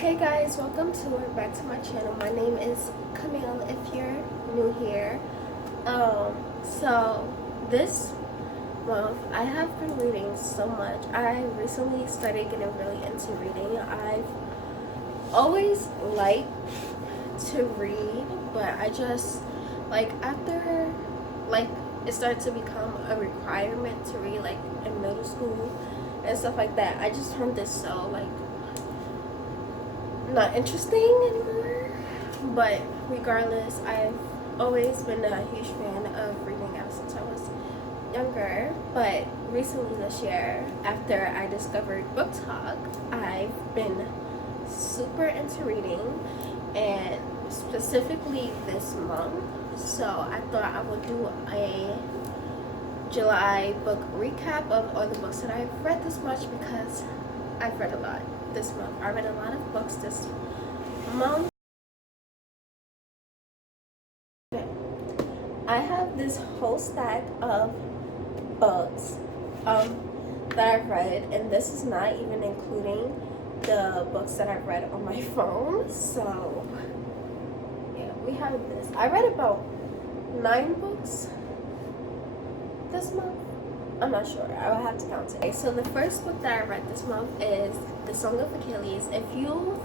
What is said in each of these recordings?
Hey guys, welcome to or back to my channel. My name is Camille if you're new here. So this month I have been reading so much. I recently started getting really into reading. I've always liked to read, but I just after it started to become a requirement to read in middle school and stuff like that. I just found this so not interesting anymore. But regardless, I've always been a huge fan of reading ever since I was younger. But recently this year, after I discovered Book Talk, I've been super into reading, and specifically this month. So I thought I would do a July book recap of all the books that I've read this much, because I've read a lot this month. I read a lot of books this month. I have this whole stack of books that I've read, and this is not even including the books that I've read on my phone. So yeah, we have this. I read about 9 books this month. I'm not sure. I will have to count it. Okay, so the first book that I read this month is The Song of Achilles. If you've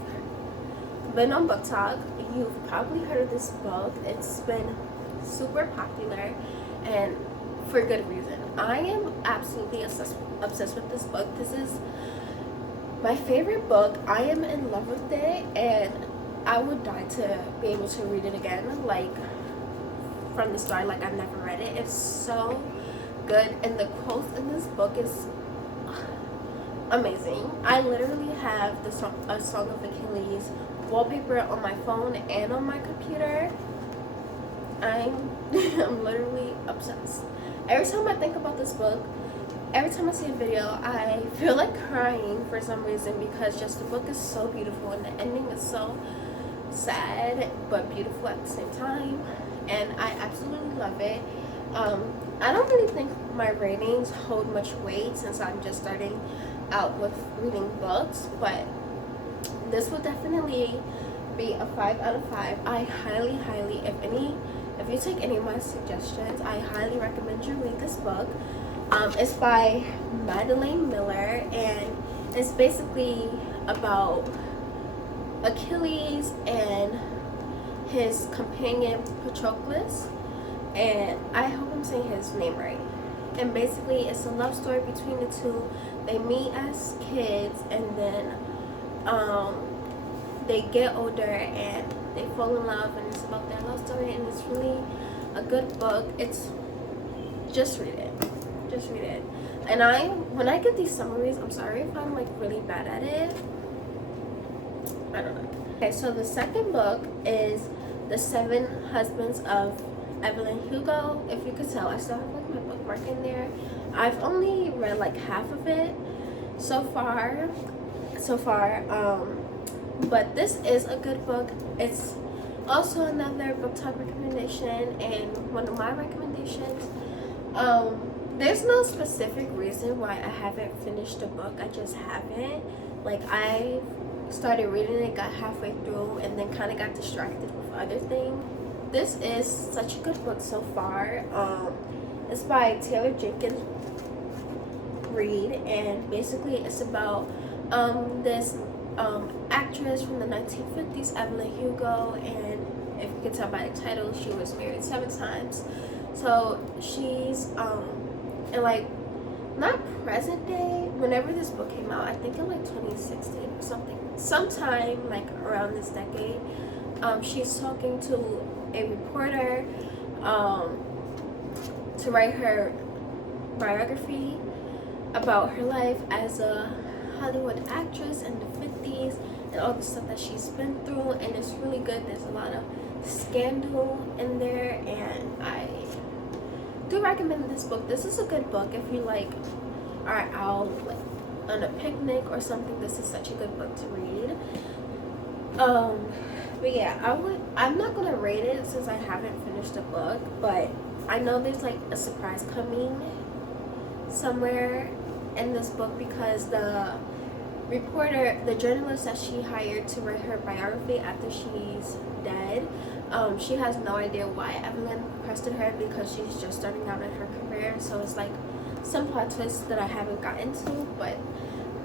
been on Book Talk, you've probably heard of this book. It's been super popular, and for good reason. I am absolutely obsessed with this book. This is my favorite book. I am in love with it, and I would die to be able to read it again, from the start. I've never read it. It's so good, and the quotes in this book is amazing. I literally have a Song of Achilles wallpaper on my phone and on my computer. I'm literally obsessed. Every time I think about this book, every time I see a video, I feel like crying for some reason, because just the book is so beautiful, and the ending is so sad but beautiful at the same time, and I absolutely love it. I don't really think my ratings hold much weight, since I'm just starting out with reading books, but this will definitely be a 5 out of 5. I highly, if you take any of my suggestions, I highly recommend you read this book. It's by Madeline Miller, and it's basically about Achilles and his companion Patroclus, and I hope I'm saying his name right. And basically it's a love story between the two. They meet as kids, and then they get older and they fall in love, and it's about their love story, and it's really a good book. It's just read it. And when I get these summaries, I'm sorry if I'm really bad at it. I don't know. Okay, so the second book is The 7 Husbands of Evelyn Hugo. If you could tell, I still have my bookmark in there. I've only read half of it so far. But this is a good book. It's also another Book Talk recommendation, and one of my recommendations. There's no specific reason why I haven't finished the book. I just haven't. I started reading it, got halfway through, and then kind of got distracted with other things. This is such a good book so far. It's by Taylor Jenkins Reid, and basically it's about this actress from the 1950s, Evelyn Hugo, and if you can tell by the title, she was married 7 times. So she's in not present day, whenever this book came out, I think in 2016 or something, sometime around this decade. She's talking to a reporter to write her biography about her life as a Hollywood actress in the 50s, and all the stuff that she's been through, and it's really good. There's a lot of scandal in there, and I do recommend this book. This is a good book if you are out on a picnic or something. This is such a good book to read. But yeah, I'm not gonna rate it since I haven't finished the book, but I know there's a surprise coming somewhere in this book, because the reporter, the journalist that she hired to write her biography after she's dead, she has no idea why Evelyn requested her, because she's just starting out in her career. So it's like some plot twists that I haven't gotten to, but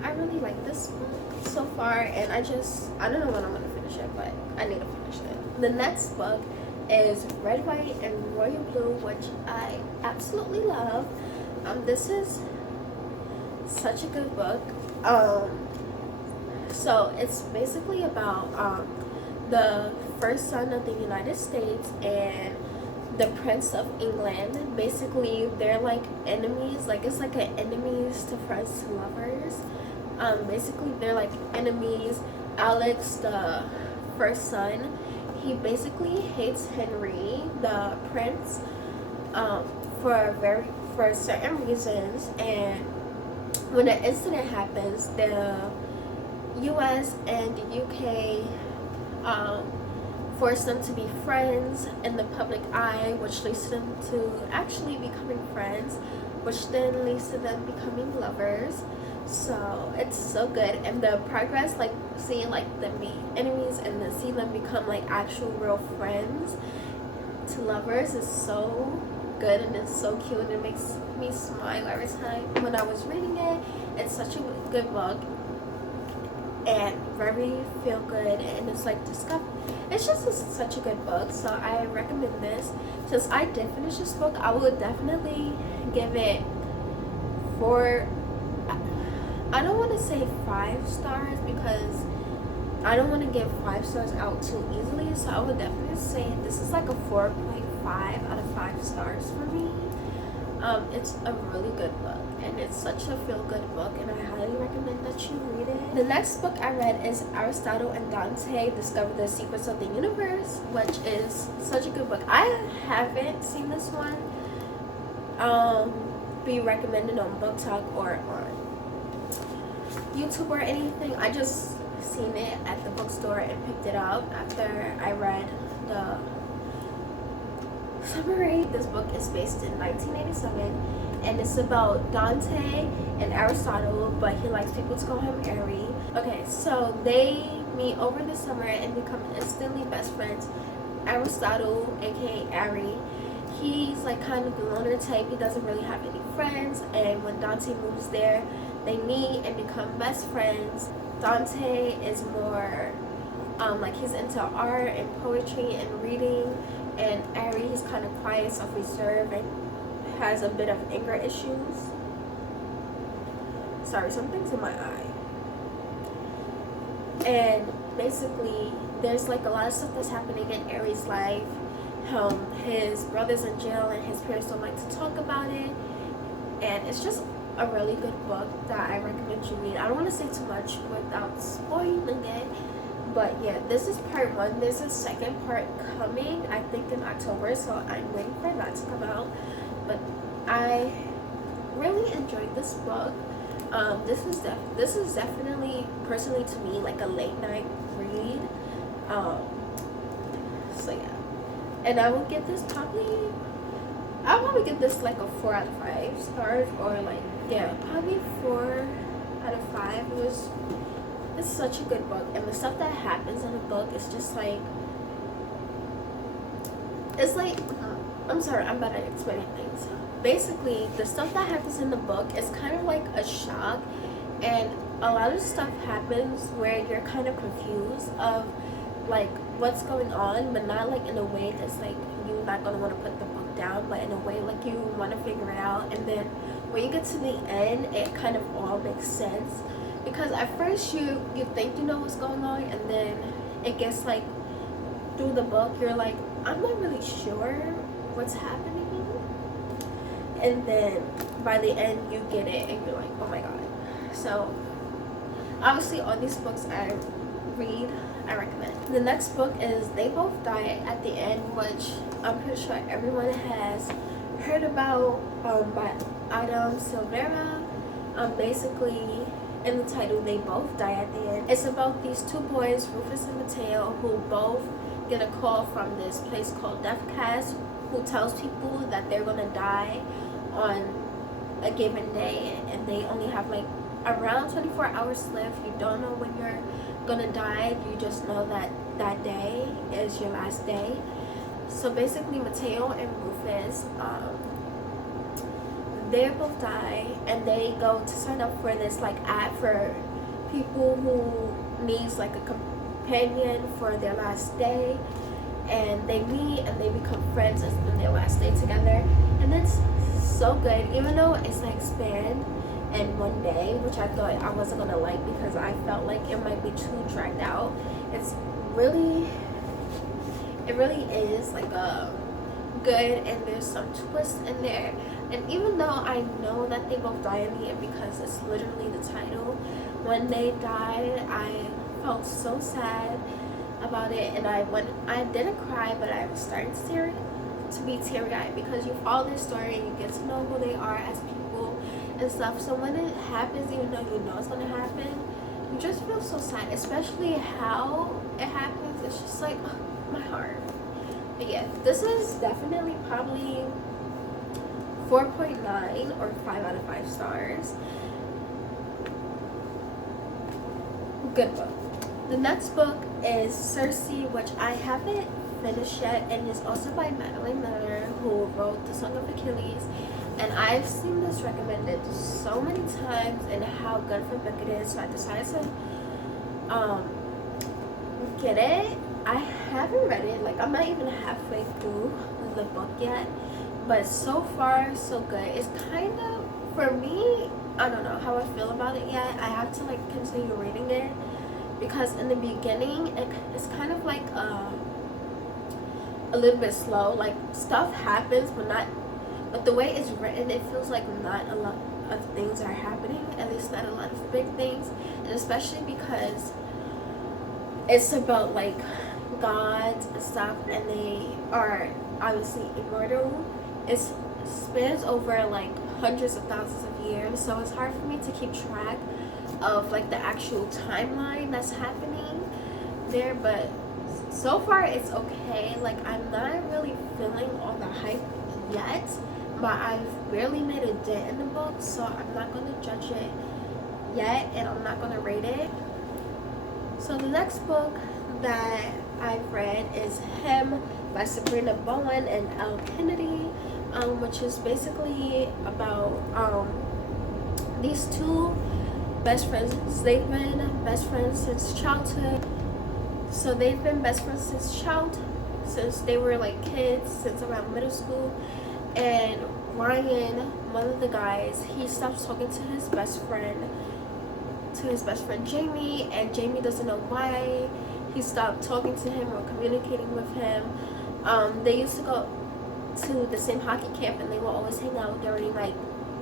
I really like this book so far, and I don't know when I'm gonna finish it, but I need to finish it. The next book is Red, White, and Royal Blue, which I absolutely love. This is such a good book. So it's basically about the first son of the United States and the Prince of England. Basically, they're like enemies. Like, it's like an enemies to friends to lovers. Basically, they're like enemies. Alex, the first son, he basically hates Henry, the prince, for certain reasons. And when an incident happens, the U.S. and the UK force them to be friends in the public eye, which leads them to actually becoming friends, which then leads to them becoming lovers. So it's so good, and the progress, like seeing like them be enemies and then see them become like actual real friends to lovers, is so good, and it's so cute, and it makes me smile every time when I was reading it. It's such a good book and very feel good, and it's like it's just such a good book. So I recommend this. Since I did finish this book, I would definitely give it 4. I don't want to say 5 stars, because I don't want to give 5 stars out too easily. So I would definitely say this is like a 4.5 out of 5 stars for me. It's a really good book, and it's such a feel-good book, and I highly recommend that you read it. The next book I read is Aristotle and Dante Discover the Secrets of the Universe, which is such a good book. I haven't seen this one be recommended on Book Talk or on YouTube or anything. I just seen it at the bookstore and picked it up after I read the summary. This book is based in 1987, and it's about Dante and Aristotle, but he likes people to call him Ari. Okay, so they meet over the summer and become instantly best friends. Aristotle, aka Ari, he's like kind of the loner type. He doesn't really have any friends, and when Dante moves there, they meet and become best friends. Dante is more like he's into art and poetry and reading, and Ari is kind of quiet, self-reserved, and has a bit of anger issues. Sorry, something's in my eye. And basically, there's like a lot of stuff that's happening in Ari's life. His brother's in jail, and his parents don't like to talk about it. And it's just a really good book that I recommend you read. I don't want to say too much without spoiling it, but yeah, this is part 1. There's a second part coming, I think in October, so I'm waiting for that to come out. But I really enjoyed this book. This is definitely, personally to me, like a late night read. So yeah, and I would give this I'll probably give this like a 4 out of 5 stars, or like, yeah, probably 4 out of 5. It's such a good book, and the stuff that happens in the book is just like, it's like, I'm sorry, I'm bad at explaining things. Basically, the stuff that happens in the book is kind of like a shock, and a lot of stuff happens where you're kind of confused of like what's going on, but not like in a way that's like you're not gonna want to put the book down, but in a way like you want to figure it out. And then when you get to the end, it kind of all makes sense, because at first you think you know what's going on, and then it gets like through the book you're like, I'm not really sure what's happening, and then by the end you get it and you're like, oh my god. So obviously all these books I read, I recommend. The next book is They Both Die at the End, which I'm pretty sure everyone has heard about, by Silvera. Basically in the title, They Both Die at the End. It's about these 2 boys, Rufus and Mateo, who both get a call from this place called Deathcast, who tells people that they're gonna die on a given day, and they only have like around 24 hours left. You don't know when you're gonna die. You just know that that day is your last day. So basically, Mateo and Rufus, they both die, and they go to sign up for this like ad for people who needs like a companion for their last day. And they meet and they become friends and spend their last day together, and it's so good, even though it's like spanned in one day, which I thought I wasn't gonna like because I felt like it might be too dragged out. It's really, it really is like a good, and there's some twists in there. And even though I know that they both die in the end because it's literally the title, when they died, I felt so sad about it, and I didn't cry, but I was starting to be teary-eyed because you follow their story and you get to know who they are as people and stuff. So when it happens, even though you know it's gonna happen, you just feel so sad, especially how it happens. It's just like, oh, my heart. But yeah, this is definitely probably 4.9 or 5 out of 5 stars. Good book. The next book is Circe, which I haven't finished yet, and it's also by Madeline Miller, who wrote the Song of Achilles. And I've seen this recommended so many times and how good of a book it is, so I decided to get it. I haven't read it, like I'm not even halfway through the book yet, but so far so good. It's kind of, for me, I don't know how I feel about it yet. I have to like continue reading it, because in the beginning it's kind of like a little bit slow. Like stuff happens, but the way it's written, it feels like not a lot of things are happening, at least not a lot of big things. And especially because it's about like gods and stuff, and they are obviously immortal. It spans over like hundreds of thousands of years, so it's hard for me to keep track of like the actual timeline that's happening there. But so far it's okay. Like I'm not really feeling all the hype yet, but I've barely made a dent in the book, so I'm not going to judge it yet, and I'm not going to rate it. So the next book that I've read is Him by Sabrina Bowen and Elle, which is basically about these two best friends. They've been best friends since childhood. So they've been best friends since they were like kids, since around middle school. And Ryan, one of the guys, he stops talking to his best friend Jamie, and Jamie doesn't know why he stopped talking to him or communicating with him. They used to go to the same hockey camp, and they will always hang out during like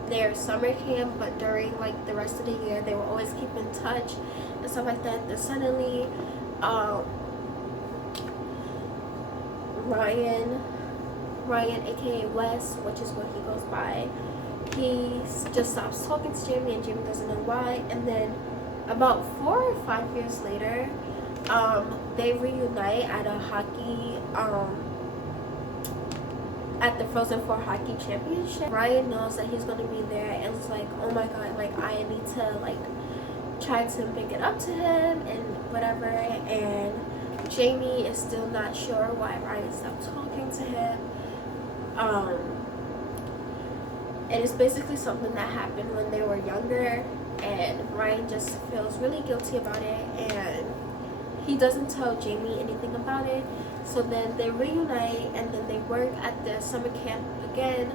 their summer camp, but during like the rest of the year they will always keep in touch and stuff like that. Then suddenly Ryan aka Wes, which is what he goes by, he just stops talking to Jamie, and Jamie doesn't know why. And then about 4 or 5 years later, they reunite at a hockey at the Frozen 4 hockey championship. Ryan knows that he's going to be there, and it's like, oh my god, like I need to like try to make it up to him and whatever. And Jamie is still not sure why Ryan stopped talking to him. And it's basically something that happened when they were younger, and Ryan just feels really guilty about it, and he doesn't tell Jamie anything about it. So then they reunite, and then they work at the summer camp again.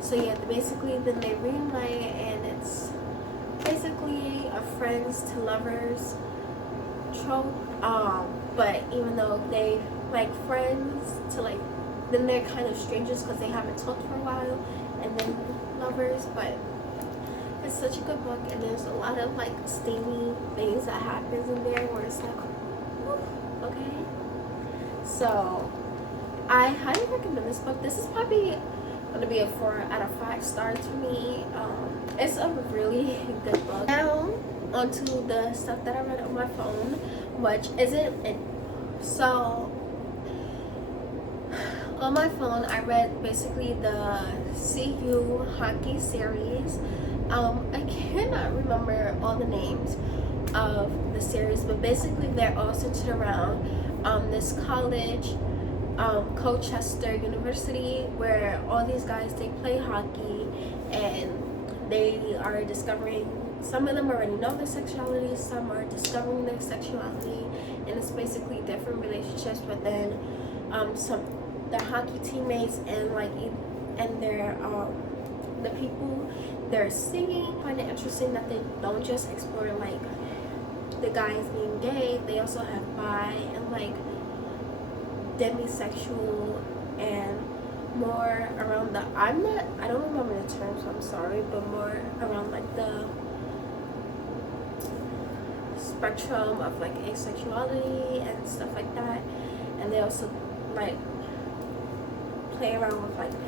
So yeah, basically then they reunite, and it's basically a friends to lovers trope. But even though they like friends to like, then they're kind of strangers because they haven't talked for a while, and then lovers. But it's such a good book, and there's a lot of like steamy things that happens in there where it's like, okay. So I highly recommend this book. This is probably going to be a 4 out of 5 stars for me. It's a really good book. Now onto the stuff that I read on my phone, which isn't it. So on my phone I read basically the CU hockey series, I cannot remember all the names of the series, but basically they're all centered around this college, Colchester University, where all these guys, they play hockey, and they are discovering, some of them already know their sexuality, some are discovering their sexuality, and it's basically different relationships, but then some their hockey teammates and their the people they're singing. I find it interesting that they don't just explore like the guys being gay, they also have bi and like demisexual and more around the, I don't remember the term, so I'm sorry, but more around like the spectrum of like asexuality and stuff like that. And they also like play around with like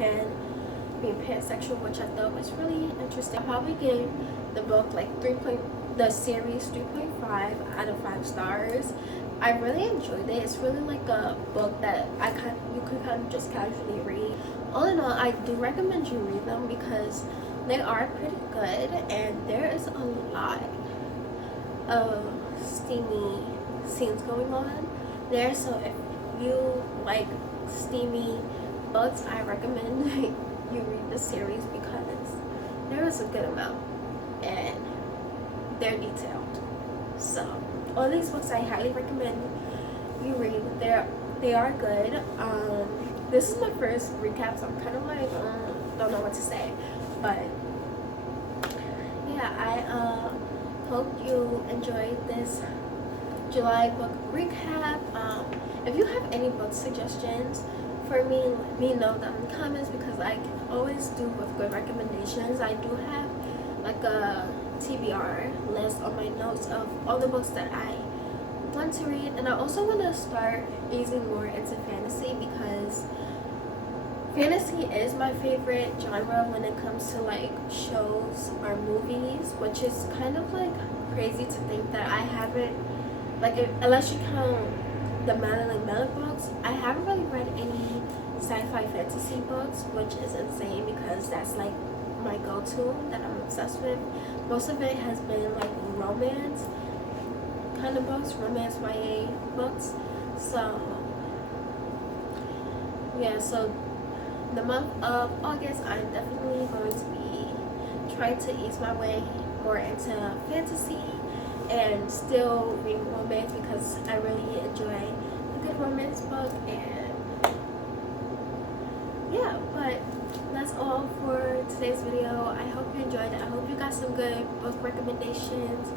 being pansexual, which I thought was really interesting. I probably gave the book like the series 3.5 out of 5 stars. I really enjoyed it. It's really like a book that you could kind of just casually read. All in all, I do recommend you read them because they are pretty good, and there is a lot of steamy scenes going on there. So if you like steamy books, I recommend you read the series because there is a good amount and they're detailed. So all these books I highly recommend you read. They are good. This is my first recap, so I'm kind of like don't know what to say, but yeah, I hope you enjoyed this July book recap. If you have any book suggestions for me, let me know down in the comments because I can always do with good recommendations. I do have like a TBR list on my notes of all the books that I want to read, and I also want to start easing more into fantasy because fantasy is my favorite genre when it comes to like shows or movies, which is kind of like crazy to think that I haven't, like, unless you count the Madeline Miller books, I haven't really read any sci-fi fantasy books, which is insane because that's like my go-to that I'm obsessed with. Most of it has been like romance kind of books, romance YA books. So yeah, so the month of August, I'm definitely going to be trying to ease my way more into fantasy and still reading romance because I really enjoy a good romance book. And yeah, but that's all for today's video. I hope you enjoyed it. I hope you got some good book recommendations,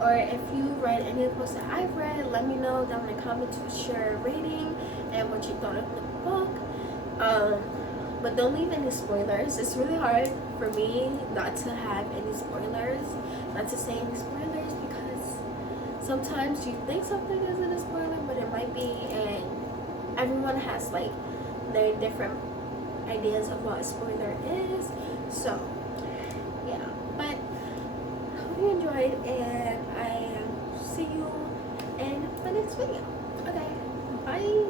or if you read any of the books that I've read, let me know down in the comments what's your rating and what you thought of the book. But don't leave any spoilers. It's really hard for me not to have any spoilers, not to say any spoilers, because sometimes you think something isn't a spoiler, but it might be, and everyone has like their different ideas of what a spoiler is. So yeah, but I hope you enjoyed, and I see you in my next video. Okay, bye.